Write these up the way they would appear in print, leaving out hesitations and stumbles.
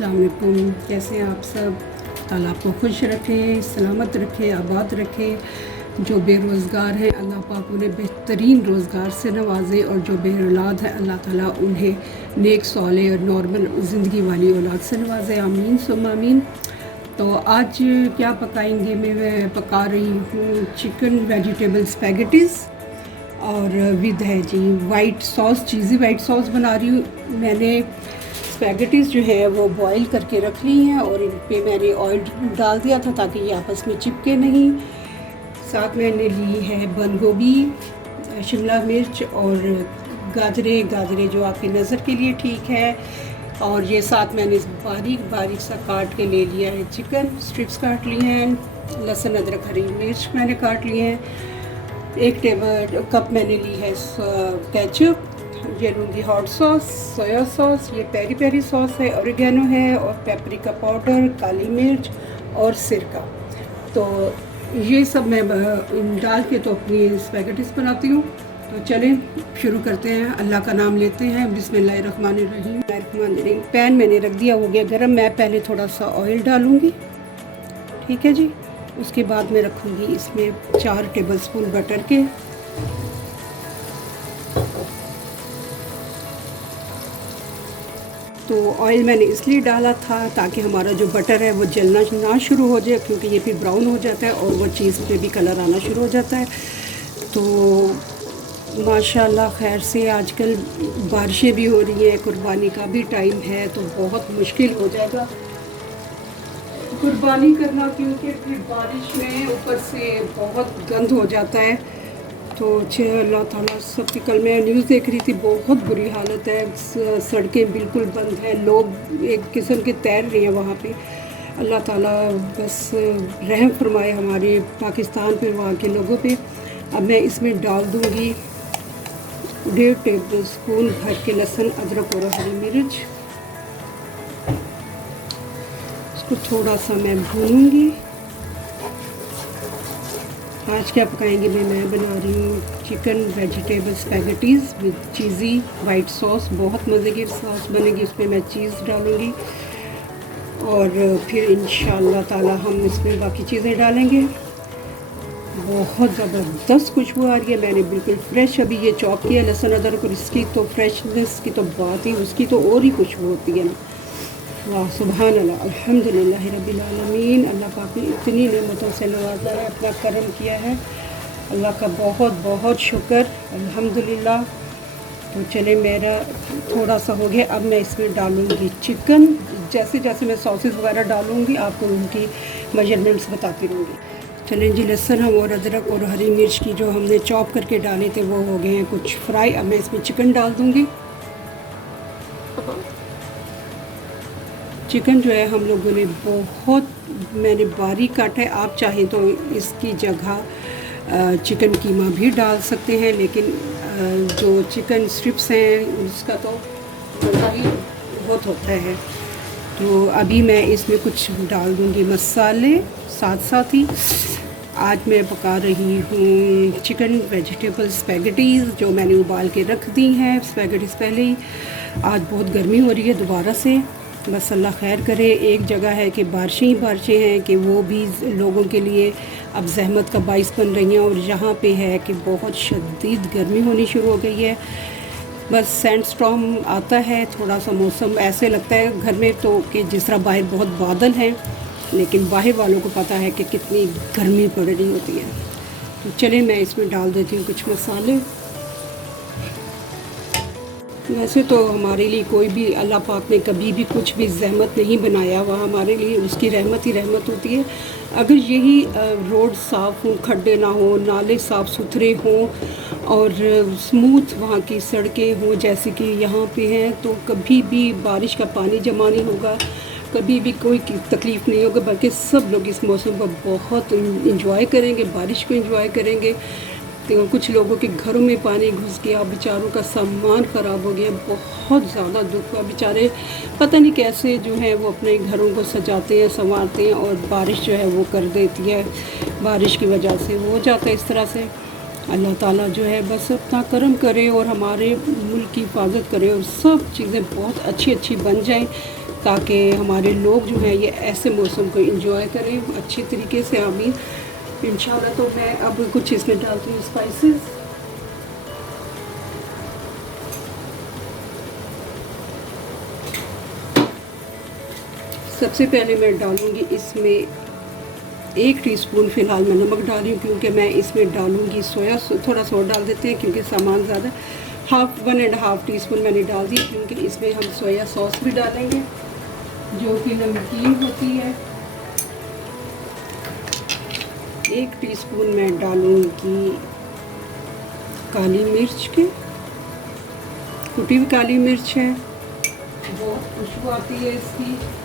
अस्सलाम वालेकुम। कैसे हैं आप सब? ताला आपको खुश रखे, सलामत रखे, आबाद रखे। जो बेरोज़गार हैं अल्लाह पाक उन्हें बेहतरीन रोज़गार से नवाजे, और जो बेऔलाद है अल्लाह ताला उन्हें नेक सालेह और नॉर्मल ज़िंदगी वाली औलाद से नवाजे। आमीन सुम्मा आमीन। तो आज क्या पकाएंगे? मैं पका रही हूँ चिकन वेजिटेबल स्पैगेटीज़, और विद है जी वाइट सॉस, चीज़ी वाइट सॉस बना रही हूँ। मैंने स्पैगेटीज़ जो है वो बॉईल करके रख ली हैं, और इन पे मैंने ऑयल डाल दिया था ताकि ये आपस में चिपके नहीं। साथ मैंने ली है बंद गोभी, शिमला मिर्च और गाजरे जो आपकी नज़र के लिए ठीक है। और ये साथ मैंने बारीक बारीक सा काट के ले लिया है चिकन, स्ट्रिप्स काट लिए हैं। लहसुन अदरक हरी मिर्च मैंने काट लिए हैं। 1 टेबल कप मैंने ली है केचप, ये लूँगी हॉट सॉस, सोया सॉस, ये पेरी पेरी सॉस है, ऑरिगेनो है, और पेपरिका पाउडर, काली मिर्च और सिरका। तो ये सब मैं डाल के तो अपनी स्पैगेटीज़ बनाती हूँ। तो चलें शुरू करते हैं, अल्लाह का नाम लेते हैं। बिस्मिल्लाहिर्रहमानिर्रहीम। पैन मैंने रख दिया, हो गया गरम। मैं पहले थोड़ा सा ऑयल डालूँगी, ठीक है जी। उसके बाद मैं रखूँगी इसमें 4 टेबलस्पून बटर के। तो ऑयल मैंने इसलिए डाला था ताकि हमारा जो बटर है वो जलना ना शुरू हो जाए, क्योंकि ये फिर ब्राउन हो जाता है और वो चीज़ पे भी कलर आना शुरू हो जाता है। तो माशाल्लाह खैर से आजकल बारिशें भी हो रही हैं, कुर्बानी का भी टाइम है, तो बहुत मुश्किल हो जाएगा कुर्बानी करना, क्योंकि फिर बारिश में ऊपर से बहुत गंद हो जाता है। तो अल्लाह ताला सबकी, कल मैं न्यूज़ देख रही थी, बहुत बुरी हालत है, सड़कें बिल्कुल बंद हैं, लोग एक किस्म के तैर रहे हैं वहाँ पे। अल्लाह ताला बस रहम फरमाए हमारे पाकिस्तान पे, वहाँ के लोगों पे। अब मैं इसमें डाल दूँगी 1.5 टेबलस्पून भर के लहसुन अदरक और हरी मिर्च। इसको थोड़ा सा मैं भूनूँगी। आज क्या पकाएंगे? मैं बना रही हूँ chicken vegetable spaghettis with cheesy white sauce. बहुत मज़े की सॉस बनेगी, उसमें मैं चीज़ डालूँगी, और फिर इंशाअल्लाह ताला हम इसमें बाकी चीज़ें डालेंगे। बहुत ज़बरदस्त खुशबू आ रही है। मैंने बिल्कुल फ्रेश अभी ये चॉप किया लहसुन अदरक, और इसकी तो फ्रेशनेस की तो बात ही, उसकी तो और ही खुशबू होती है ना। वाह सुभान अल्लाह, अल्हम्दुलिल्लाह रब्बिल आलमीन। अल्लाह पाक ने इतनी नेमतों से नवाजा है, अपना करम किया है, अल्लाह का बहुत बहुत शुक्र, अल्हम्दुलिल्लाह। तो चले, मेरा थोड़ा सा हो गया। अब मैं इसमें डालूँगी चिकन। जैसे जैसे मैं सॉसेस वगैरह डालूँगी आपको उनकी मेजरमेंट्स बताती रहूँगी। चलें जी, लहसुन हम और अदरक और हरी मिर्च की जो हमने चॉप करके डाले थे वो हो गए हैं कुछ फ्राई। अब मैं इसमें चिकन डाल दूँगी। चिकन जो है हम लोगों ने बहुत, मैंने बारीक काटा है। आप चाहें तो इसकी जगह चिकन कीमा भी डाल सकते हैं, लेकिन जो चिकन स्ट्रिप्स हैं उसका तो मज़ा ही बहुत होता है। तो अभी मैं इसमें कुछ डाल दूँगी मसाले साथ साथ ही। आज मैं पका रही हूँ चिकन वेजिटेबल स्पैगेटीज़, जो मैंने उबाल के रख दी हैं स्पैगेटीज़ पहले ही। आज बहुत गर्मी हो रही है दोबारा से, बस अल्लाह खैर करे। एक जगह है कि बारिशें ही बारिशें हैं कि वो भी लोगों के लिए अब जहमत का बाइस बन रही हैं, और यहाँ पे है कि बहुत शदीद गर्मी होनी शुरू हो गई है। बस सैंड स्टॉर्म आता है, थोड़ा सा मौसम ऐसे लगता है घर में तो कि जिस तरह बाहर बहुत बादल हैं, लेकिन बाहर वालों को पता है कि कितनी गर्मी पड़ रही होती है। तो चलें मैं इसमें डाल देती हूँ कुछ मसाले। वैसे तो हमारे लिए कोई भी, अल्लाह पाक ने कभी भी कुछ भी ज़हमत नहीं बनाया हुआ, हमारे लिए उसकी रहमत ही रहमत होती है। अगर यही रोड साफ़ हो, खड्डे ना हो, नाले साफ़ सुथरे हों, और स्मूथ वहाँ की सड़कें हों जैसे कि यहाँ पे हैं, तो कभी भी बारिश का पानी जमा नहीं होगा, कभी भी कोई तकलीफ़ नहीं होगा, बल्कि सब लोग इस मौसम को बहुत इंजॉय करेंगे, बारिश को इंजॉय करेंगे। तो कुछ लोगों के घरों में पानी घुस गया, बेचारों का सामान ख़राब हो गया, बहुत ज़्यादा दुख हुआ। बेचारे पता नहीं कैसे जो है वो अपने घरों को सजाते हैं, संवारते हैं, और बारिश जो है वो कर देती है, बारिश की वजह से वो हो जाता है इस तरह से। अल्लाह ताला जो है बस अपना करम करे और हमारे मुल्क की हिफाजत करे, और सब चीज़ें बहुत अच्छी अच्छी बन जाएं। ताकि हमारे लोग जो हैं ये ऐसे मौसम को एंजॉय करें अच्छी तरीके से। आमीन इंशाल्लाह। तो मैं अब कुछ इसमें डालती हूँ स्पाइसेस। सबसे पहले मैं डालूँगी इसमें 1 टीस्पून फ़िलहाल मैं नमक डाल रही हूँ, क्योंकि मैं इसमें डालूँगी सोया थोड़ा सा और डाल देते हैं क्योंकि सामान ज़्यादा। 1.5 टीस्पून मैंने डाल दी, क्योंकि इसमें हम सोया सॉस भी डालेंगे जो कि नमकीन होती है। 1 टीस्पून मैं डालूँगी काली मिर्च की, कुटी हुई काली मिर्च है, बहुत खुशबू आती है इसकी।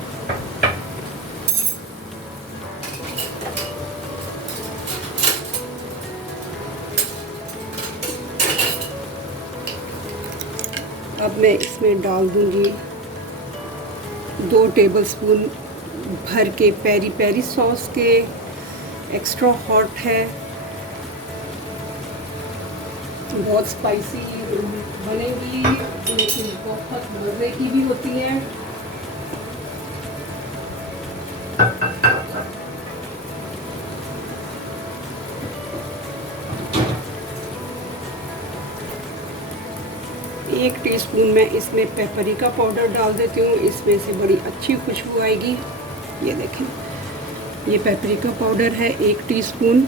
अब मैं इसमें डाल दूँगी 2 टेबलस्पून भर के पेरी पेरी सॉस के। एक्स्ट्रा हॉट है, बहुत स्पाइसी बनेगी लेकिन बहुत मज़े की भी होती है। एक टीस्पून मैं इसमें पेपरिका पाउडर डाल देती हूँ, इसमें से बड़ी अच्छी खुशबू आएगी। ये देखें, ये पेपरिका पाउडर है 1 टीस्पून।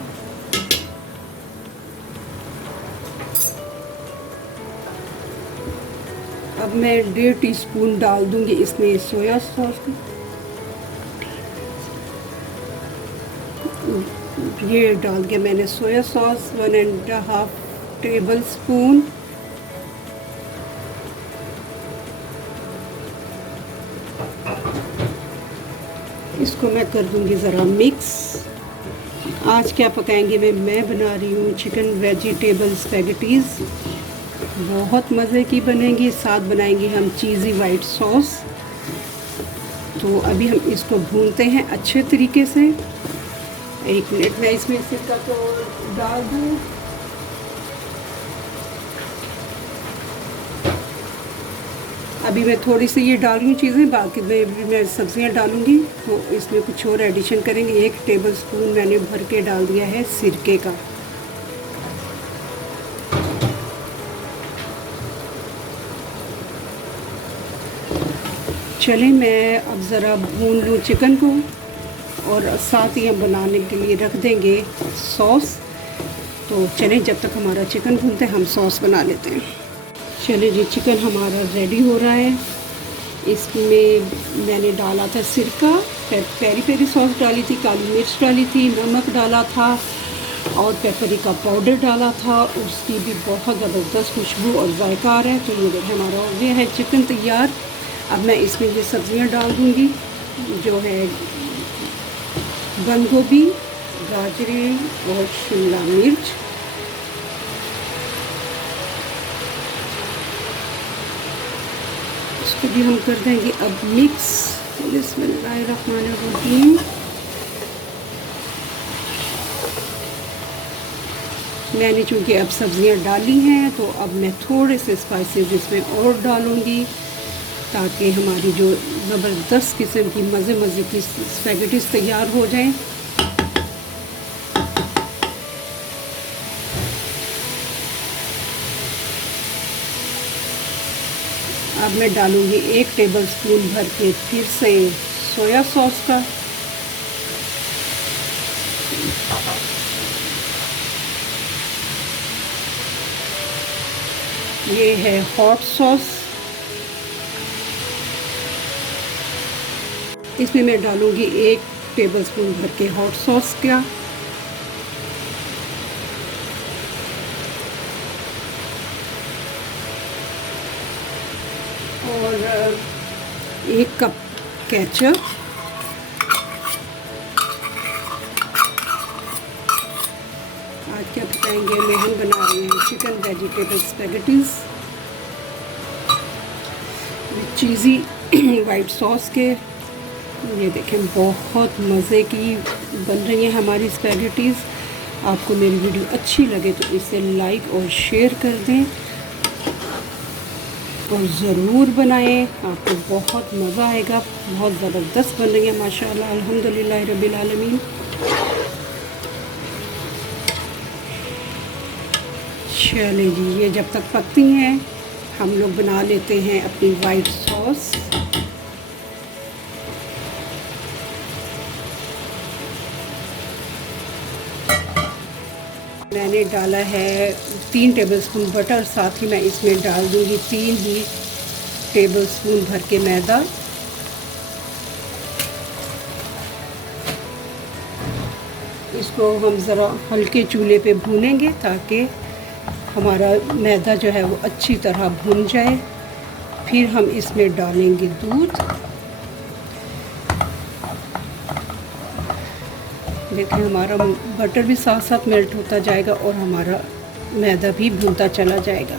अब मैं 1.5 टीस्पून डाल दूँगी इसमें सोया सॉस। ये डाल के मैंने सोया सॉस 1.5 टेबल स्पून। इसको मैं कर दूंगी ज़रा मिक्स। आज क्या पकाएंगे मैं बना रही हूँ चिकन वेजिटेबल स्पैगेटीज़, बहुत मज़े की बनेंगी। साथ बनाएंगे हम चीज़ी वाइट सॉस। तो अभी हम इसको भूनते हैं अच्छे तरीके से। 1 मिनट मैं इसमें सिरका को डाल दूँ। अभी मैं थोड़ी सी ये डाल रही हूँ चीज़ें, बाकी मैं सब्ज़ियाँ डालूँगी तो इसमें कुछ और एडिशन करेंगे। 1 टेबलस्पून मैंने भर के डाल दिया है सिरके का। चलें मैं अब ज़रा भून लूँ चिकन को, और साथ ही हम बनाने के लिए रख देंगे सॉस। तो चलें जब तक हमारा चिकन भूनते हैं हम सॉस बना लेते हैं। चलिए जी, चिकन हमारा रेडी हो रहा है। इसमें मैंने डाला था सिरका, पेरी पेरी सॉस डाली थी, काली मिर्च डाली थी, नमक डाला था और पेपरिका पाउडर डाला था। उसकी भी बहुत ज़बरदस्त खुशबू और जायका आ रहा है। तो ये देखिए हमारा हो गया है चिकन तैयार। अब मैं इसमें ये सब्ज़ियाँ डाल दूँगी, जो है बंद गोभी, गाजरें और शिमला मिर्च। इसको भी हम कर देंगे अब मिक्स। बिस्मिल्लाहिर्रहमानिर्रहीम। मैंने चूँकि अब सब्ज़ियाँ डाली हैं तो अब मैं थोड़े से स्पाइसेस इसमें और डालूँगी, ताकि हमारी जो ज़बरदस्त किस्म की मज़े की स्पैगेटीज़ तैयार हो जाएं। अब मैं डालूँगी 1 टेबलस्पून भर के फिर से सोया सॉस का। ये है हॉट सॉस। इसमें मैं डालूँगी 1 टेबलस्पून भर के हॉट सॉस का। और 1 कप केचप। आज क्या बताएंगे हम बना रहे हैं चिकन वेजिटेबल स्पैगेटीज़ चीज़ी वाइट सॉस के। ये देखें बहुत मज़े की बन रही है हमारी स्पैगेटीज़। आपको मेरी वीडियो अच्छी लगे तो इसे लाइक और शेयर कर दें। और ज़रूर बनाएं, आपको बहुत मज़ा आएगा। बहुत ज़बरदस्त बन रही है माशाल्लाह, अल्हम्दुलिल्लाह रब्बिल आलमीन। चलिए जी, ये जब तक पकती हैं हम लोग बना लेते हैं अपनी वाइट सॉस। मैंने डाला है 3 टेबलस्पून बटर, साथ ही मैं इसमें डाल दूँगी 3 ही टेबलस्पून भर के मैदा। इसको हम ज़रा हल्के चूल्हे पे भूनेंगे ताकि हमारा मैदा जो है वो अच्छी तरह भून जाए। फिर हम इसमें डालेंगे दूध। देखिए हमारा बटर भी साथ साथ मेल्ट होता जाएगा और हमारा मैदा भी भूनता चला जाएगा।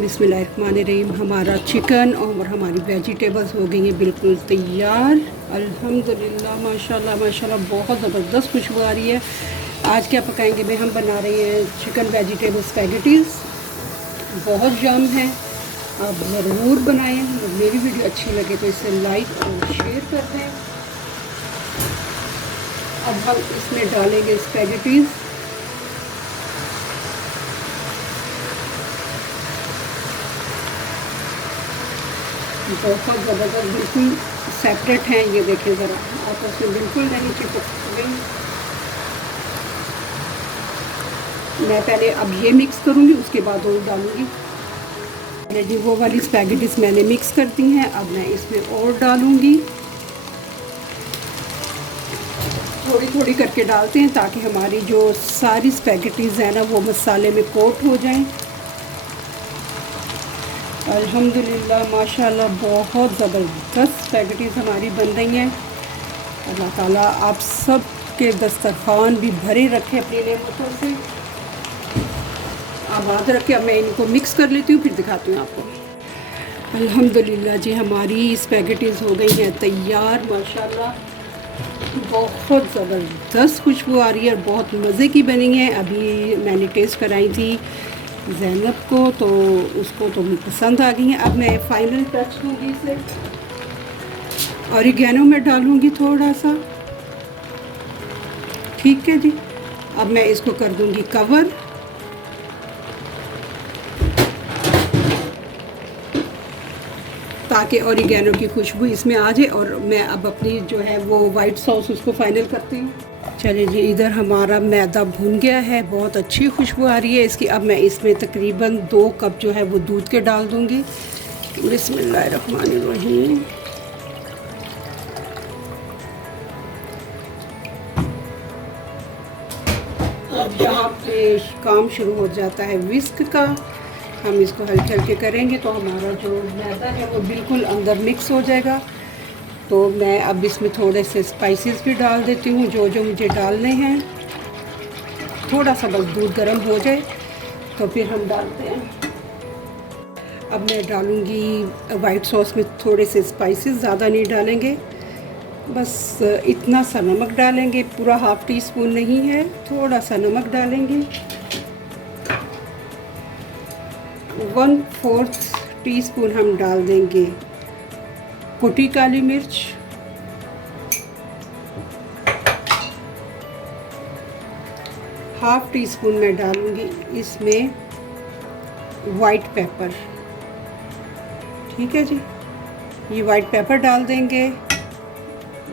बिस्मिल्लाहिर्रहमानिर्रहीम। हमारा चिकन और हमारी वेजिटेबल्स हो गई हैं बिल्कुल तैयार, अल्हम्दुलिल्लाह माशाल्लाह माशाल्लाह। बहुत ज़बरदस्त खुशबू आ रही है। आज क्या पकाएंगे भाई? हम बना रहे हैं चिकन वेजिटेबल स्पैगेटीज़। बहुत यम है, आप ज़रूर बनाएं। मेरी वीडियो अच्छी लगे तो इसे लाइक और शेयर कर दें। अब हम इसमें डालेंगे स्पैगेटीज़। बहुत ज़बरदस्त, बिल्कुल सेपरेट हैं ये। देखें ज़रा, आपस में बिल्कुल नहीं चिपक गई। मैं पहले अब ये मिक्स करूँगी, उसके बाद और डालूँगी। ऑलरेडी वो वाली स्पैगेटीज़ मैंने मिक्स कर दी हैं, अब मैं इसमें और डालूँगी। थोड़ी थोड़ी करके डालते हैं ताकि हमारी जो सारी स्पैगेटीज़ हैं ना वो मसाले में कोट हो जाएं। अल्हम्दुलिल्लाह माशाल्लाह, बहुत ज़बरदस्त स्पैगेटीज़ हमारी बन रही हैं। अल्लाह ताला आप सब के दस्तरखान भी भरे रखे अपनी नेमतों से, आबाद रखे। अब मैं इनको मिक्स कर लेती हूँ, फिर दिखाती हूँ आपको। अल्हम्दुलिल्लाह जी, हमारी स्पैगेटीज़ हो गई हैं तैयार माशाल्लाह। बहुत ज़बरदस्त खुशबू आ रही है और बहुत मज़े की बनी है। अभी मैंने टेस्ट कराई थी ज़ैनब को, तो उसको तो पसंद आ गई हैं। अब मैं फ़ाइनल टच दूँगी इसे, ऑरिगेनो में डालूँगी थोड़ा सा। ठीक है जी, अब मैं इसको कर दूँगी कवर। ताकि ऑरिगेनो की खुशबू इसमें आ जाए। और मैं अब अपनी जो है वो वाइट सॉस उसको फाइनल करती हूँ। चलिए जी, इधर हमारा मैदा भुन गया है, बहुत अच्छी खुशबू आ रही है इसकी। अब मैं इसमें तकरीबन 2 कप जो है वो दूध के डाल दूँगी। बिस्मिल्लाहिर्रहमानिर्रहीम। अब यहाँ पे काम शुरू हो जाता है विस्क का। हम इसको हल्के हल्के करेंगे तो हमारा जो मैदा है वो बिल्कुल अंदर मिक्स हो जाएगा। तो मैं अब इसमें थोड़े से स्पाइसेस भी डाल देती हूँ जो जो मुझे डालने हैं। थोड़ा सा बस दूध गर्म हो जाए तो फिर हम डालते हैं। अब मैं डालूँगी वाइट सॉस में थोड़े से स्पाइसेस, ज़्यादा नहीं डालेंगे, बस इतना सा नमक डालेंगे, पूरा हाफ़ टी स्पून नहीं है, थोड़ा सा नमक डालेंगे। 1/4 टीस्पून हम डाल देंगे कुटी काली मिर्च। हाफ़ टी स्पून मैं डालूँगी इसमें वाइट पेपर। ठीक है जी, ये वाइट पेपर डाल देंगे।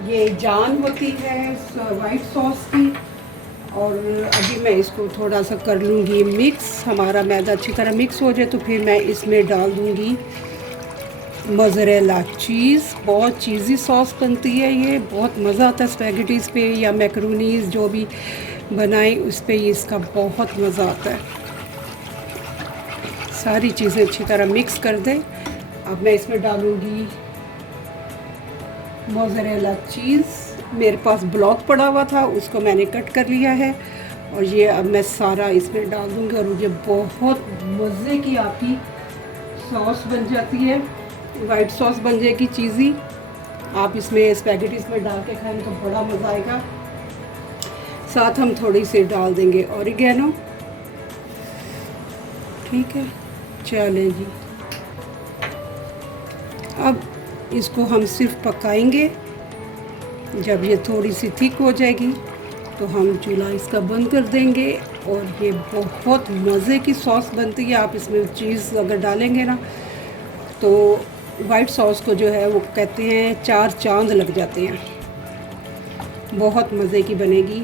ये जान होती है वाइट सॉस की। और अभी मैं इसको थोड़ा सा कर लूँगी मिक्स। हमारा मैदा अच्छी तरह मिक्स हो जाए तो फिर मैं इसमें डाल दूँगी मोज़रेला चीज़। बहुत चीज़ी सॉस बनती है ये, बहुत मज़ा आता है स्पैगेटीज़ पे या मैकरोनीज़ जो भी बनाएं उस पे इसका बहुत मज़ा आता है। सारी चीज़ें अच्छी तरह मिक्स कर दें। अब मैं इसमें डालूँगी मोज़रेला चीज़। मेरे पास ब्लॉक पड़ा हुआ था, उसको मैंने कट कर लिया है और ये अब मैं सारा इसमें डाल दूँगी और मुझे बहुत मज़े की आपकी सॉस बन जाती है। वाइट सॉस बन जाएगी चीज़ी। आप इसमें स्पैगेटीज़ में डाल के खाएं तो बड़ा मज़ा आएगा। साथ हम थोड़ी सी डाल देंगे ऑरिगेनो। ठीक है, चलें जी, अब इसको हम सिर्फ पकाएंगे। जब ये थोड़ी सी थिक हो जाएगी तो हम चूल्हा इसका बंद कर देंगे और ये बहुत मज़े की सॉस बनती है। आप इसमें चीज़ अगर डालेंगे ना तो वाइट सॉस को जो है वो कहते हैं 4 चांद लग जाते हैं, बहुत मज़े की बनेगी।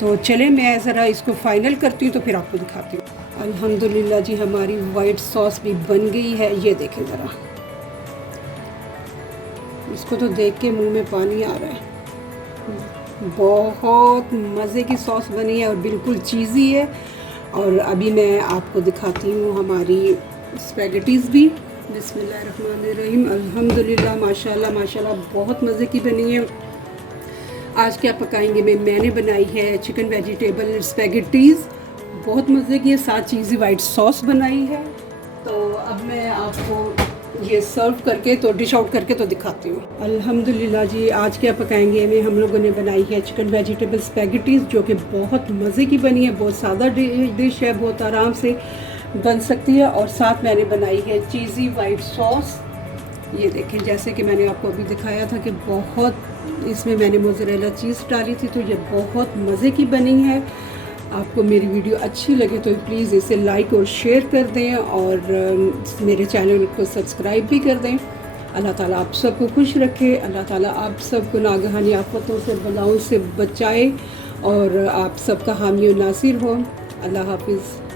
तो चले मैं ज़रा इसको फ़ाइनल करती हूँ तो फिर आपको दिखाती हूँ। अल्हम्दुलिल्लाह जी, हमारी वाइट सॉस भी बन गई है। ये देखें ज़रा, इसको तो देख के मुंह में पानी आ रहा है। बहुत मज़े की सॉस बनी है और बिल्कुल चीज़ी है। और अभी मैं आपको दिखाती हूँ हमारी स्पैगेटीज़ भी। बिस्मिल्लाहिर्रहमानिर्रहीम, अल्हम्दुलिल्लाह, माशाल्लाह माशाल्लाह, बहुत मज़े की बनी है। आज क्या पकाएंगे मैंने बनाई है चिकन वेजिटेबल स्पैगेटीज़, बहुत मज़े की है। 7 चीज़ी वाइट सॉस बनाई है। तो अब मैं आपको ये सर्व करके तो डिश आउट करके तो दिखाती हूँ। अल्हम्दुलिल्लाह जी, आज क्या पकाएंगे हम लोगों ने बनाई है चिकन वेजिटेबल स्पैगेटीज़, जो कि बहुत मज़े की बनी है। बहुत सादा डिश है, बहुत आराम से बन सकती है। और साथ मैंने बनाई है चीज़ी वाइट सॉस। ये देखें, जैसे कि मैंने आपको अभी दिखाया था कि बहुत इसमें मैंने मोज़रेला चीज़ डाली थी, तो ये बहुत मज़े की बनी है। आपको मेरी वीडियो अच्छी लगे तो प्लीज़ इसे लाइक और शेयर कर दें और मेरे चैनल को सब्सक्राइब भी कर दें। अल्लाह ताला आप सबको खुश रखे, अल्लाह ताला आप सबको नागहानी आफतों से बलाओं से बचाए और आप सबका हामी और नासिर हो। अल्लाह हाफिज़।